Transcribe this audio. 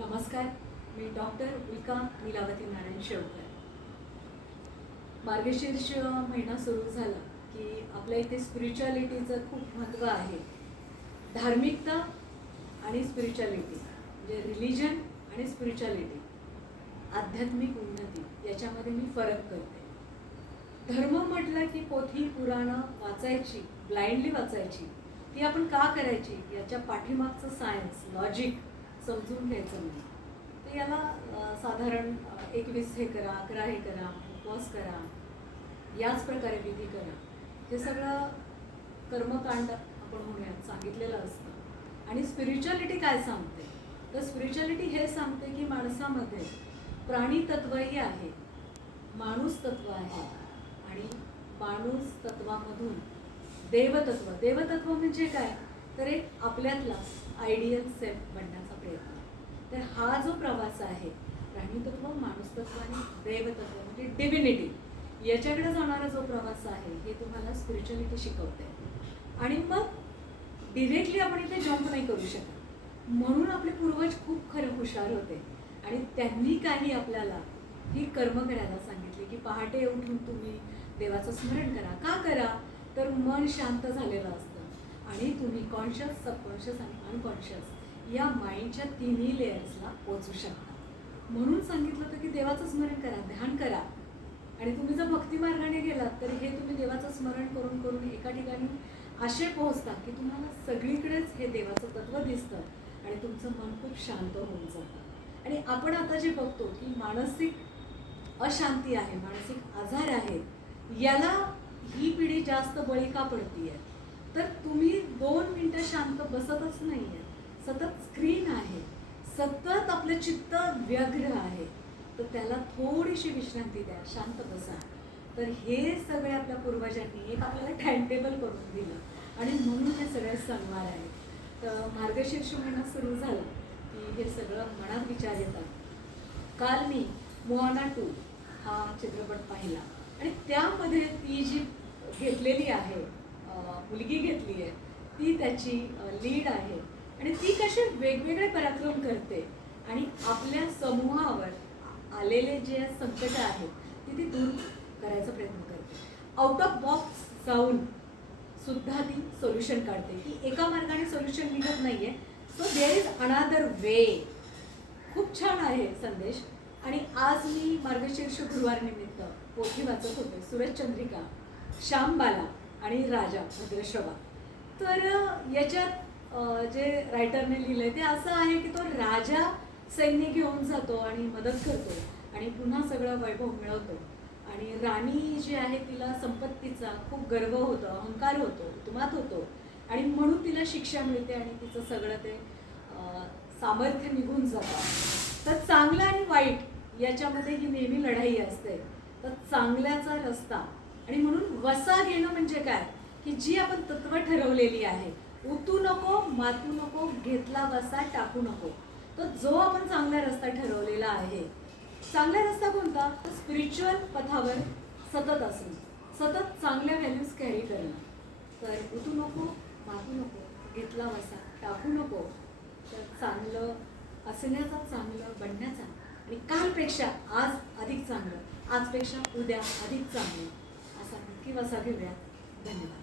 नमस्कार, मी डॉक्टर उल्का नीलावती नारायण शेवकर. मार्गशीर्ष महिना सुरू झाला की आपल्या इथे स्पिरिच्युअलिटीचं खूप महत्त्व आहे. धार्मिकता आणि स्पिरिच्युअलिटी म्हणजे रिलिजन आणि स्पिरिच्युअलिटी, आध्यात्मिक उन्नती याच्यामध्ये मी फरक करते. धर्म म्हटलं की पोथी पुराणं वाचायची, ब्लाइंडली वाचायची, ती आपण का करायची याच्या पाठीमागचं सायन्स, लॉजिक समजून घ्यायचं नाही. तर याला साधारण 21 हे करा, 11 हे करा, उपवास करा, याच प्रकारे विधी करा, हे सगळं कर्मकांड आपण होण्यात सांगितलेलं असतं. आणि स्पिरिच्युअलिटी काय सांगते? तर स्पिरिच्युअलिटी हे सांगते की माणसामध्ये प्राणी तत्वही आहे, माणूस तत्व आहे आणि माणूस तत्वामधून देवतत्व. देवतत्व म्हणजे काय? तर एक आपल्यातला आयडियल सेल्फ बनण्याचा प्रयत्न. तर हा जो प्रवास आहे, प्राणीतत्व, माणूसतत्व आणि देवतत्व म्हणजे डिव्हिनिटी, याच्याकडे जाणारा जो प्रवास आहे हे तुम्हाला स्पिरिच्युअलिटी शिकवते. आणि मग डिरेक्टली आपण इथे जम्प नाही करू शकत. म्हणून आपले पूर्वज खूप खरं हुशार होते आणि त्यांनी काही आपल्याला ही कर्म करायला सांगितली की पहाटे उठून तुम्ही देवाचं स्मरण करा. का करा? तर मन शांत झालेलं असतं आणि तुम्ही कॉन्शियस, सबकॉन्शियस आणि अनकॉन्शियस या माइंडच्या तिन्ही लेयर्सला पोचू शकता. म्हणून सांगितलं होतं की देवाचं स्मरण करा, ध्यान करा. आणि तुम्ही जर भक्ती मार्गाने गेलात तर हे तुम्ही देवाचं स्मरण करून करून एका ठिकाणी असे पोहोचता की तुम्हाला सगळीकडेच हे देवाचं तत्व दिसतं आणि तुमचं मन खूप शांत होऊन जातं. आणि आपण आता जे बघतो की मानसिक अशांती आहे, मानसिक आजार आहे, याला ही पिढी जास्त बळी का पडतीये? तर तुम्ही 2 मिनिटं शांत बसतच नाहीये. सतत स्क्रीन आहे, सतत आपलं चित्त व्यग्र आहे. तर त्याला थोडीशी विश्रांती द्या, शांत बसा. तर हे सगळे आपल्या पूर्वजांनी एक आपल्याला टाइम टेबल करून दिलं आणि म्हणून हे सगळे सणवार आहेत. तर मार्गशीर्ष महिना सुरू झाला की हे सगळं मनात विचार येतात. काल मी मोआना 2 हा चित्रपट पाहिला आणि त्यामध्ये ती जी घेतलेली आहे, मुलगी घेतली आहे, ती त्याची लीड आहे आणि ती कशी वेगवेगळे पराक्रम करते आणि आपल्या समूहावर आलेले जे संकट आहेत ती दूर करायचा प्रयत्न करते. आउट ऑफ बॉक्स जाऊन सुद्धा ती सोल्युशन काढते की एका मार्गाने सोल्युशन निघत नाहीये, सो देअर इज अनादर वे. खूप छान आहे संदेश. आणि आज मी मार्गशीर्ष गुरुवार निमित्त पोथी वाचत होते, सूरजचंद्रिका, श्यामबाला आणि राजा भद्रश्रवा. तर याच्यात जे रायटरने लिहिलंय ते असं आहे की तो राजा सैन्य घेऊन जातो आणि मदत करतो आणि पुन्हा सगळं वैभव मिळवतो. आणि राणी जी आहे तिला संपत्तीचा खूप गर्व होतो, अहंकार होतो, उत्मात होतो आणि म्हणून तिला शिक्षा मिळते आणि तिचं सगळं ते सामर्थ्य निघून जातं. तर चांगलं आणि वाईट याच्यामध्ये ही नेहमी लढाई असते. तर चांगल्याचा रस्ता आणि म्हणून वसा घेणं म्हणजे काय की जी आपण तत्व ठरवलेली आहे, उतू नको, मातू नको, घेतला वसा टाकू नको. तर जो आपण चांगला रस्ता ठरवलेला आहे, चांगला रस्ता कोणता? तर स्पिरिच्युअल पथावर सतत असणं, सतत चांगल्या व्हॅल्यूज कॅरी करणं. तर उतू नको, मातू नको, घेतला वसा टाकू नको. तर चांगलं असण्याचा, चांगलं बनण्याचा आणि कालपेक्षा आज अधिक चांगलं, आजपेक्षा उद्या अधिक चांगलं असा नक्की वसा घेऊया. धन्यवाद.